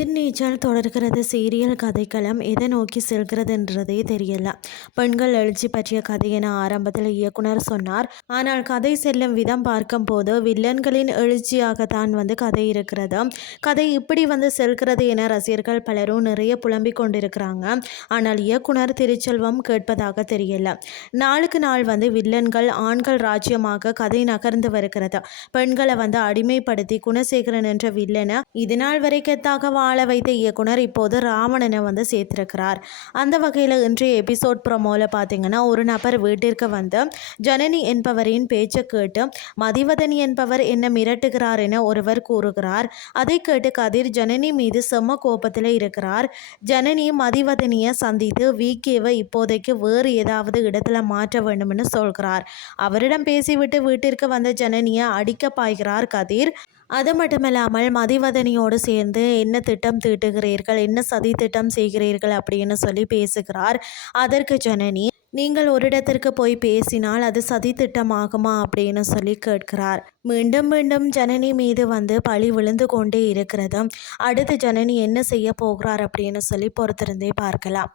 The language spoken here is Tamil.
எதிர்நீச்சல் தொடர்கிறது சீரியல் கதைக்களம் எதை நோக்கி செல்கிறதுன்றதே தெரியல. பெண்கள் எழுச்சி பற்றிய கதை என ஆரம்பத்தில் இயக்குனர் சொன்னார். ஆனால் கதை செல்லும் விதம் பார்க்கும் போது வில்லன்களின் எழுச்சியாகத்தான் கதை இருக்கிறது. கதை இப்படி செல்கிறது என ரசிகர்கள் பலரும் நிறைய புலம்பிக் கொண்டிருக்கிறாங்க. ஆனால் இயக்குனர் திருச்செல்வம் கேட்பதாக தெரியல. நாளுக்கு நாள் வில்லன்கள் ஆண்கள் ராஜ்யமாக கதை நகர்ந்து வருகிறது. பெண்களை அடிமைப்படுத்தி குணசேகரன் என்ற வில்லனை இதுநாள் வரைக்கத்தாக வாழ வைத்த இயக்குனர் இப்போது ராவணனை சேர்த்திருக்கிறார். அந்த வகையில் இன்றைய எபிசோட் ப்ரோமோவில் பார்த்தீங்கன்னா, ஒரு நபர் வீட்டிற்கு ஜனனி என்பவரின் பேச்சை கேட்டு மதிவதனி என்பவர் என்ன மிரட்டுகிறார் என ஒருவர் கூறுகிறார். அதை கேட்டு கதிர் ஜனனி மீது செம்ம கோபத்தில் இருக்கிறார். ஜனனி மதிவதனியை சந்தித்து விகேவை இப்போதைக்கு வேறு ஏதாவது இடத்துல மாற்ற வேண்டும்னு சொல்கிறார். அவரிடம் பேசிவிட்டு வீட்டிற்கு வந்த ஜனனியை அடிக்க பாய்கிறார் கதிர். அது மட்டுமில்லாமல் மதிவதனியோடு சேர்ந்து என்ன திட்டம் தீட்டுகிறீர்கள், என்ன சதி திட்டம் செய்கிறீர்கள் அப்படின்னு சொல்லி பேசுகிறார். அதற்கு ஜனனி, நீங்கள் ஒரு இடத்திற்கு போய் பேசினால் அது சதி திட்டமாகுமா அப்படின்னு சொல்லி கேட்கிறார். மீண்டும் மீண்டும் ஜனனி மீது பழி விழுந்து கொண்டே இருக்கிறது. அடுத்து ஜனனி என்ன செய்ய போகிறார் அப்படின்னு சொல்லி பொறுத்திருந்தே பார்க்கலாம்.